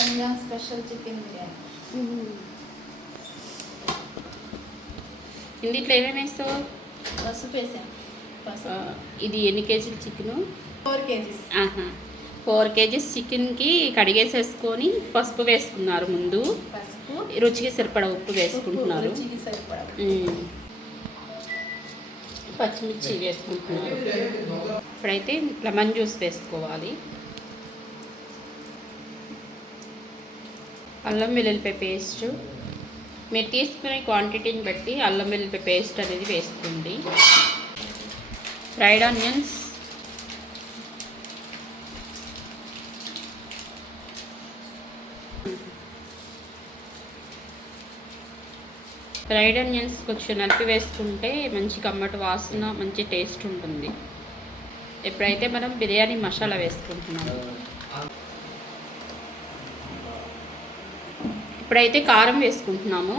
Special chicken biryani. ఇందులో ఏమేమి వేస్తావు? పసుపు వేసాను. ఇది ఎన్ని కేజీలు చికెను? 4 కేజీస్. 4 కేజీస్ చికెన్కి కడిగేసేసుకొని పసుపు వేసుకున్నారు ముందు. పసుపు, రుచికి సరిపడా ఉప్పు వేసుకుంటున్నారు. పచ్చిమిర్చి వేసుకుంటున్నారు. ఇప్పుడైతే లెమన్ జ్యూస్ వేసుకోవాలి. అల్లం వెల్లుల్లిపాయ పేస్ట్ మీరు తీసుకునే క్వాంటిటీని బట్టి అల్లం వెల్లుల్లిపాయ పేస్ట్ అనేది వేసుకోండి. ఫ్రైడ్ ఆనియన్స్, కొంచెం నలిపి వేసుకుంటే మంచి కమ్మటి వాసన, మంచి టేస్ట్ ఉంటుంది. ఇప్పుడైతే మనం బిర్యానీ మసాలా వేసుకుంటున్నాము. ఇప్పుడైతే కారం వేసుకుంటున్నాము.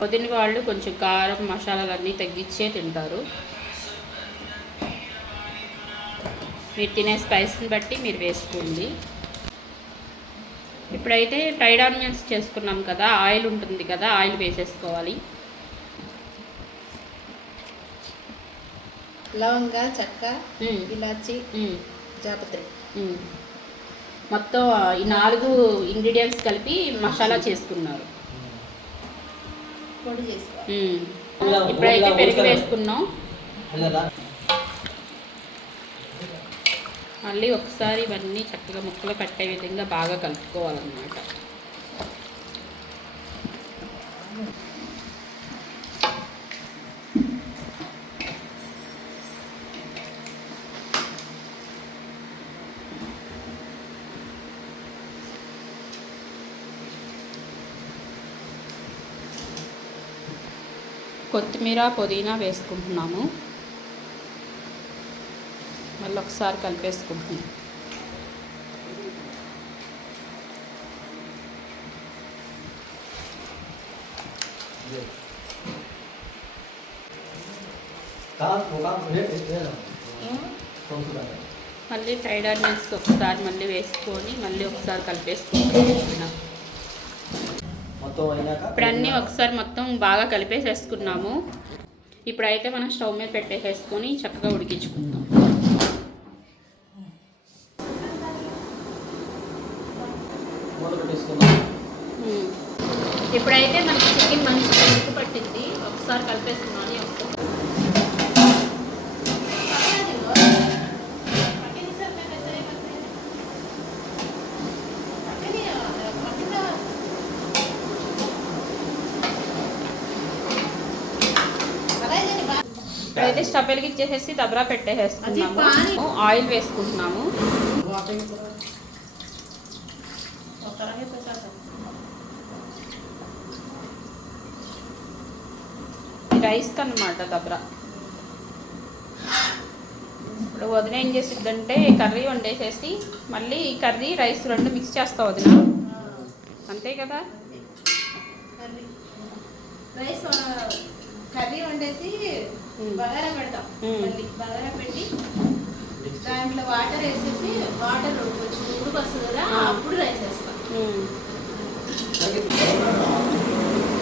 వదిన వాళ్ళు కొంచెం కారం మసాలాలన్నీ తగ్గించే తింటారు. మీరు తినే స్పైస్ని బట్టి మీరు వేసుకోండి. ఇప్పుడైతే ఫ్రైడ్ ఆనియన్స్ చేసుకున్నాం కదా, ఆయిల్ ఉంటుంది కదా, ఆయిల్ వేసేసుకోవాలి. లవంగ, చెక్క, ఇలాచి, జాపత్రి మొత్తం ఈ 4 ఇంగ్రీడియంట్స్ కలిపి మసాలా చేసుకున్నారు. పొడి చేసుకోవాలి. ఇప్పుడైతే పెరుగు వేసుకున్నాం. మళ్ళీ ఒకసారి ఇవన్నీ చక్కగా ముక్కలు పట్టే విధంగా బాగా కలుపుకోవాలన్నమాట. కొత్తిమీర, పుదీనా వేసుకుంటున్నాము. మళ్ళీ ఒకసారి కలిపేసుకుంటున్నాం. మళ్ళీ ఫ్రైడ్ ఆనియన్స్ ఒకసారి మళ్ళీ వేసుకొని మళ్ళీ ఒకసారి కలిపేసుకుంటున్నాం. ఇప్పుడు అన్నీ ఒకసారి మొత్తం బాగా కలిపేసేసుకున్నాము. ఇప్పుడైతే మనం స్టవ్ మీద పెట్టేసేసుకొని చక్కగా ఉడికించుకుందాం. ఇప్పుడైతే మనకి చికెన్ మంచిగా ఉడికి పట్టింది. ఒకసారి కలిపేసుకున్నాను. ఇప్పుడైతే స్టవ్ వెలిగించేసేసి దబరా పెట్టేసేసుకున్నాము. ఆయిల్ వేసుకుంటున్నాము. రైస్ అన్నమాట దబరా. ఇప్పుడు వదిన ఏం చేసిద్దంటే కర్రీ వండేసేసి మళ్ళీ కర్రీ రైస్ 2 మిక్స్ చేస్తా వదిన. అంతే కదా? కర్రీ వండేసి బగారా పెడతాం. మళ్ళీ బగారా పెట్టి దాంట్లో వాటర్ వేసేసి వాటర్ కొంచెం ఉడుకు వస్తుంది కదా, అప్పుడు రైస్ వేస్తాం.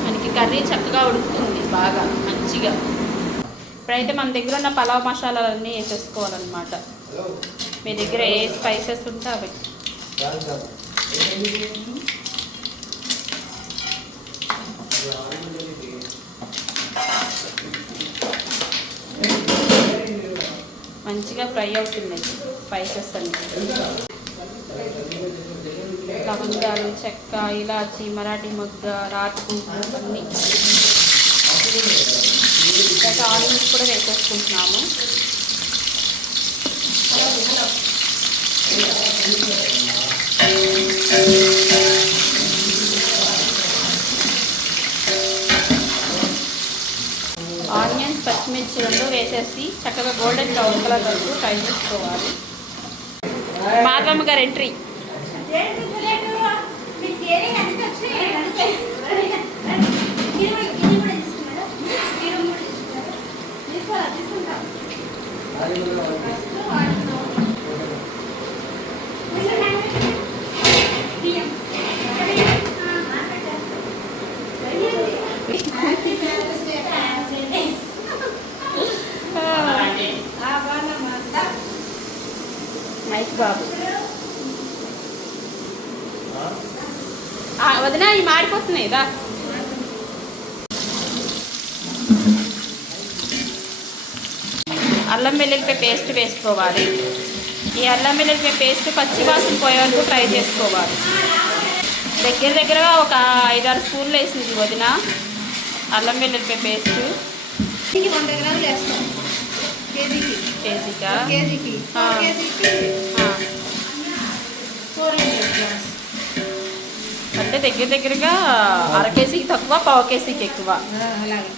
మనకి కర్రీ చక్కగా ఉడుకుతుంది బాగా మంచిగా. ఇప్పుడైతే మన దగ్గర ఉన్న పలావ్ మసాలాలన్నీ వేసేసుకోవాలన్నమాట. మీ దగ్గర ఏ స్పైసెస్ ఉంటే అవి. మంచిగా ఫ్రై అవుతున్నాయి స్పైసెస్ అన్నీ. లవంగాలు, చెక్క, ఇలాచి, మరాఠీ మొగ్గ, రాతి పువ్వు అన్నీ. ఇంకా ఆనియన్స్ కూడా వేసేసుకుంటున్నాము. ఆనియన్స్, పచ్చిమిర్చి 2 వేసేసి చక్కగా గోల్డెన్ బ్రౌన్ కలర్ వరకు ఫ్రై చేసుకోవాలి. మాధవమ్మ గారు ఎంట్రీ. తీసుకుంటాం. మైక్ బాబు వదిన ఇవి మాడిపోతున్నాయి దా. అల్లం వెల్లుల్లిపాయ పేస్ట్ వేసుకోవాలి. ఈ అల్లం వెల్లుల్లిపాయ పేస్ట్ పచ్చి వాసన పోయే వరకు ఫ్రై చేసుకోవాలి. దగ్గరగా ఒక 5-6 స్పూన్లు వేసింది వదిన అల్లం వెల్లుల్లిపాయ పేస్ట్. 100 గ్రాములు వేస్తాం కేజీకా? కేజీకి 400 గ్రామ్స్. అంటే దగ్గరగా 1/2 కేజీకి తక్కువ, 1/4 కేజీకి ఎక్కువ. అలాగే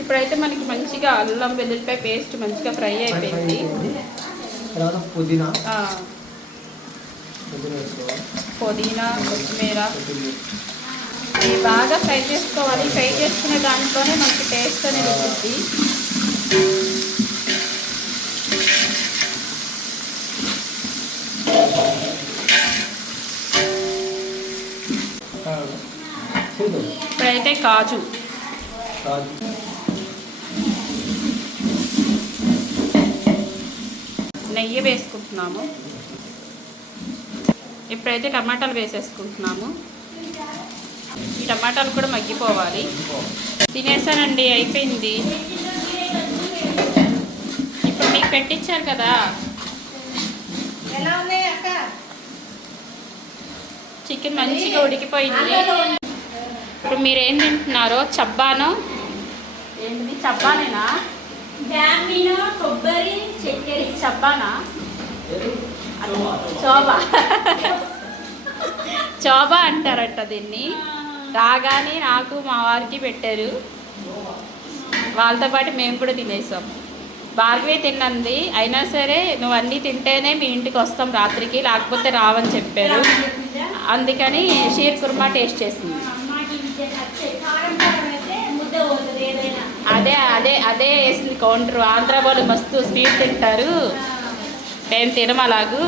ఇప్పుడైతే మనకి మంచిగా అల్లం వెల్లుల్లిపాయ పేస్ట్ మంచిగా ఫ్రై అయిపోయింది. పుదీనా, కొత్తిమీర ఇవి బాగా ఫ్రై చేసుకోవాలి. ఫ్రై చేసుకునే దాంట్లోనే మనకి టేస్ట్ అనేది ఉంటుంది. ఇప్పుడైతే కాజు, నెయ్యి వేసుకుంటున్నాము. ఇప్పుడైతే టమాటాలు వేసేసుకుంటున్నాము. ఈ టమాటాలు కూడా మగ్గిపోవాలి. తినేసానండి, అయిపోయింది. ఇప్పుడు మీకు పెట్టించారు కదా. ఎలా ఉన్నాయి అక్క? చికెన్ మంచిగా ఉడికిపోయింది. ఇప్పుడు మీరు ఏం తింటున్నారో చబ్బానో ఏంటి? చబ్బానేనా? జామీను, కొబ్బరి, చక్కెర. చబ్బానా? చోబా చోబా అంటారట దీన్ని. రాగానే నాకు మా వారికి పెట్టారు. వాళ్ళతో పాటు మేము కూడా తినేసాం. భార్గవి తిన్నంది. అయినా సరే నువ్వు అన్నీ తింటేనే మీ ఇంటికి వస్తాం రాత్రికి, లేకపోతే రావని చెప్పారు. అందుకని షీర్ కుర్మా టేస్ట్ చేసింది. అదే వేసింది కౌంటర్. ఆంధ్ర వాళ్ళు మస్తు స్వీట్ తింటారు, మేము తినమలాగు.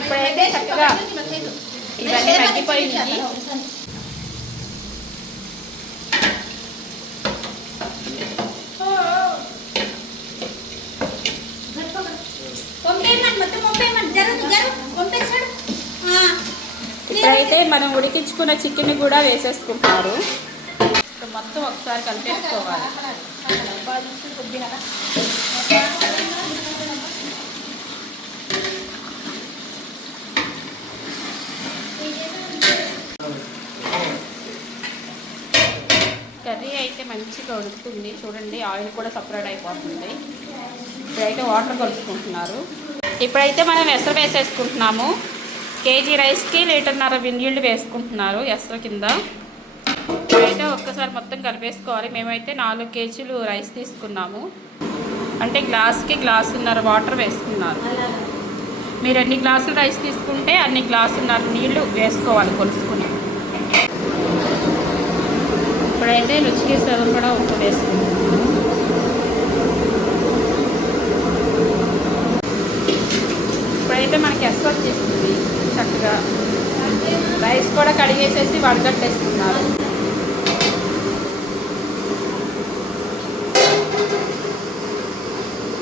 ఇప్పుడైతే చక్కగా ఇవన్నీ మగ్గిపోయింది. ఇప్పుడైతే మనం ఉడికించుకున్న చికెన్ కూడా వేసేసుకుంటారు. మొత్తం ఒకసారి కలిపేసుకోవాలి. కర్రీ అయితే మంచిగా ఉడుకుతుంది. చూడండి, ఆయిల్ కూడా సపరేట్ అయిపోతుంది. ఇప్పుడైతే వాటర్ కలుపుకుంటున్నారు. ఇప్పుడైతే మనం ఎసరు వేసేసుకుంటున్నాము. కేజీ రైస్కి 1.5 నీళ్ళు వేసుకుంటున్నారు ఎసరు కింద. ఇప్పుడైతే ఒక్కసారి మొత్తం కలిపేసుకోవాలి. మేమైతే 4 కేజీలు రైస్ తీసుకున్నాము. అంటే గ్లాస్కి 1.5 వాటర్ వేసుకున్నారు. మీరు ఎన్ని గ్లాసులు రైస్ తీసుకుంటే అన్ని 1.5 నీళ్ళు వేసుకోవాలి కొలుసుకుని. ఇప్పుడైతే రుచికి సరిపడా ఉప్పు వేసుకుంటున్నాము. ఇప్పుడైతే మనకి ఎసరు వచ్చేస్తుంది చక్కగా. రైస్ కూడా కడిగేసేసి వడగట్టేస్తున్నారు.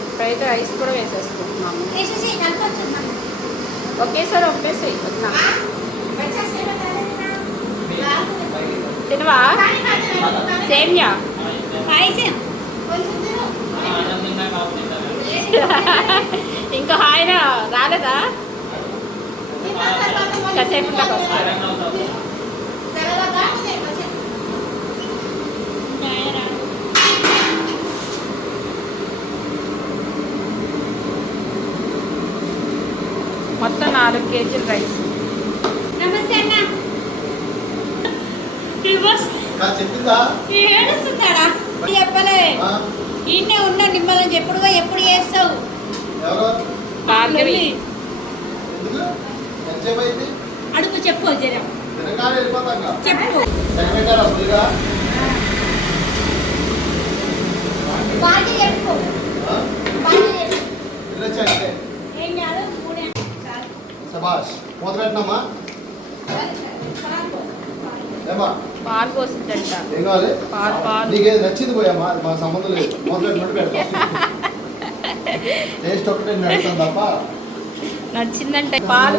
ఇప్పుడైతే రైస్ కూడా వేసేసుకుంటున్నాము. ఒకేసారి ఒప్పేసేయి. తినవా సేమ్యా? ఇంకా హాయిన రాలేదా? కాసేపు మొత్తం 4 కేజీలు రైస్. నమస్తే అన్న. ఏడుస్తున్నాడా? చెప్పలే. ఈయనే ఉన్నా నిమ్మలని ఎప్పుడు చేస్తావు? భార్గవి అడుగు చెప్పు. చెప్పు. శబాష్ మూత పెట్టినమ్మా ఏమా పాలు పోసిందంట. ఏం కావాలి పాలు నీకేది నచ్చింది పోయామా మా సంబంధం లేదు మూత పెట్టినట్టు పెడతాం టేస్ట్ ఒకటే నేను పెడతాను తప్ప నచ్చిందంటే పాలు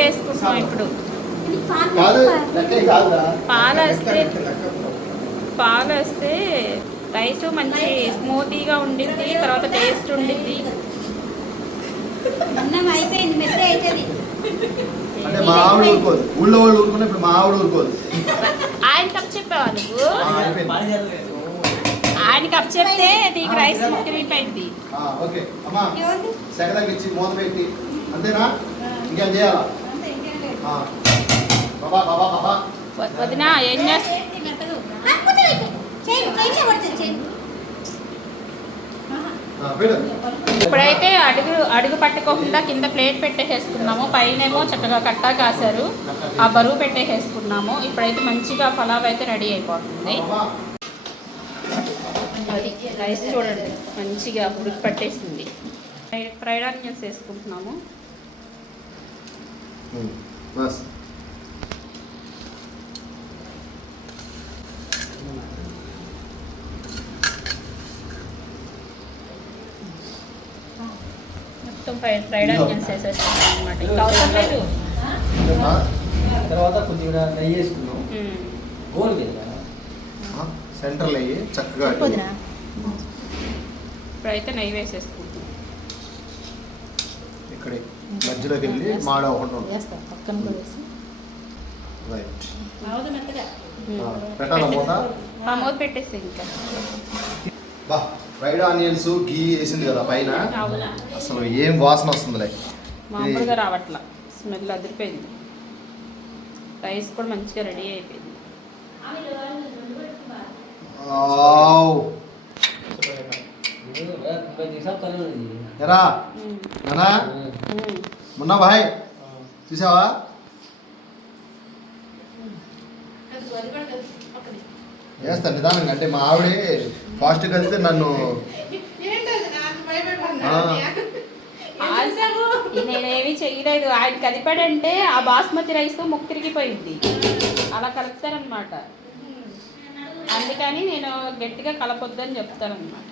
వేసుకుంటున్నాం ఇప్పుడు. కాదు లెక్క కాదురా పాలు వేస్తే రైస్ మంచి స్మూతీగా ఉండిద్ది, తర్వాత టేస్ట్ ఉండిద్ది. అన్నం అయిపోయింది, మెత్త అవుతుంది. అంటే మా ఆవిడ ఊరుకోదు, ఊళ్ళో వాళ్ళు ఊరుకున్నా ఇప్పుడు మా ఆవిడ ఊరుకోదు. ఆయన కప్ చెప్పావా నువ్వు? ఆయన కప్ చెప్తే నీకు రైస్ ముక్కిపోయింది. ఓకే అమ్మా సెగదాకి ఇచ్చి మూత పెట్టి అంతేనా ఇంకేం చేయాలా? బాబా బాబా బాబా వదినా ఏం చేస్తా? ఇప్పుడైతే అడుగు పట్టుకోకుండా కింద ప్లేట్ పెట్టేసేసుకున్నాము. పైనేమో చక్కగా కట్టా కాసారు, ఆ బరువు పెట్టేసేసుకున్నాము. ఇప్పుడైతే మంచిగా పలావ్ అయితే రెడీ అయిపోతుంది. అది రైస్ చూడండి మంచిగా ఉడికి పట్టేసింది. ఫ్రైడ్ ఆనియన్స్ వేసుకుంటున్నాము. మొత్తం ఫ్రైడ్ ఆనియన్స్ వేసేసుకున్నాం అనమాట. ఇంకా అవసరం లేదు. తర్వాత కొద్దిగా నెయ్యి వేసుకున్నాం. గోల్ సెంటర్లో అయ్యి చక్కగా ఇప్పుడైతే నెయ్యి వేసేసుకుంటాం. ఇక్కడే మధ్యలోకి వెళ్ళి మాడ ఒకటి రైట్ పెట్టాలా మూత? మూత పెట్టేసి ఇంకా బా ఫ్రైడ్ ఆనియన్స్ గీ వేసింది కదా పైన, అసలు ఏం వాసన వస్తుందిలే. మామూలుగా రావట్లా, స్మెల్ అదిరిపోయింది. రైస్ కూడా మంచిగా రెడీ అయిపోయింది. ఎరా నానా మున్నా భాయ్ చూసావా? వేస్తాను నిదానంగా, అంటే మా ఆవిడే ఫాస్ట్ కలిస్తే నన్ను నేనేమి చెయ్యలేదు. ఆయన కలిపాడంటే ఆ బాస్మతి రైస్ ముక్కిరిగిపోయింది, అలా కలుపుతారనమాట. అందుకని నేను గట్టిగా కలపొద్దని చెప్తానమాట.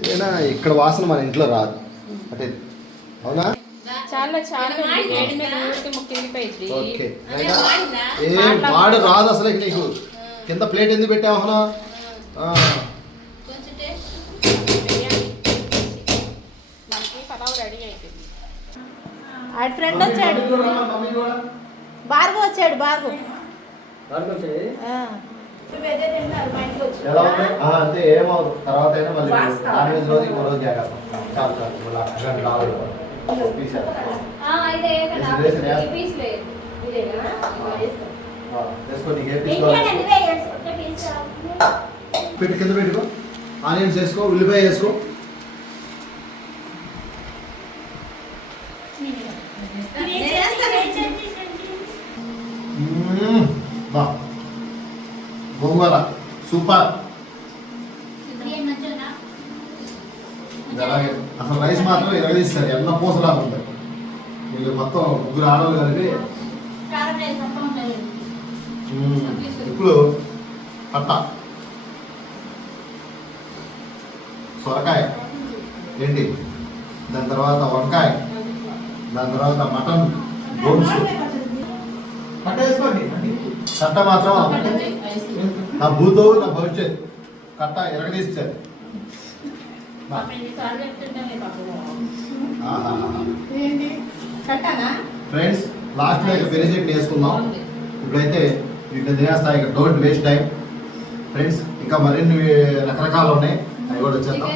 ఏదైనా ఇక్కడ వాసన మన ఇంట్లో రాదు అంటే అవునా? చాలా వేడి మీద ఊరికి ముక్కిరిగిపోయింది. ఓకే ఏం మాడు రాదు అసలు. నీకు కింద ప్లేట్ ఎందుకు పెట్టావు? మనకి పలావ్ రెడీ అయిపోయింది. ఆడ ఫ్రెండ్ వచ్చాడు, బార్గో వచ్చాడు. బార్గో ఎలా ఉంది? అంతే ఏమవుదు, తర్వాత అయినా మళ్ళీ నాన్ వెజ్ రోజు ఇంకో రోజు జాగ్రత్త. చాలు చాలు వేసుకో, నీకు ఏ పీస్ పెట్టి కింద పెట్టుకో. ఆనియన్స్ వేసుకో, ఉల్లిపాయ వేసుకో. గోంగూర సూపర్. అసలు రైస్ మాత్రం ఇరగదీస్తారు, ఎన్న పూసలాగా ఉంటాయి. వీళ్ళు మొత్తం ముగ్గురు ఆడవాళ్ళు కలిపి ఇప్పుడు కట్ట సొరకాయ ఏంటి, దాని తర్వాత వంకాయ, దాని తర్వాత మటన్ బోన్స్. కట్ట మాత్రం నా భూతో నా భవిష్యత్ కట్ట ఎరగదీస్తారు. ఫ్రెండ్స్ లాస్ట్లో ఇక పెళ్లి చెట్టు వేసుకుందాం. ఇప్పుడైతే వీటిని తినేస్తా, ఇక డోంట్ వేస్ట్ టైం ఫ్రెండ్స్. ఇంకా మరిన్ని రకరకాలు ఉన్నాయి, అవి కూడా వచ్చేద్దాం.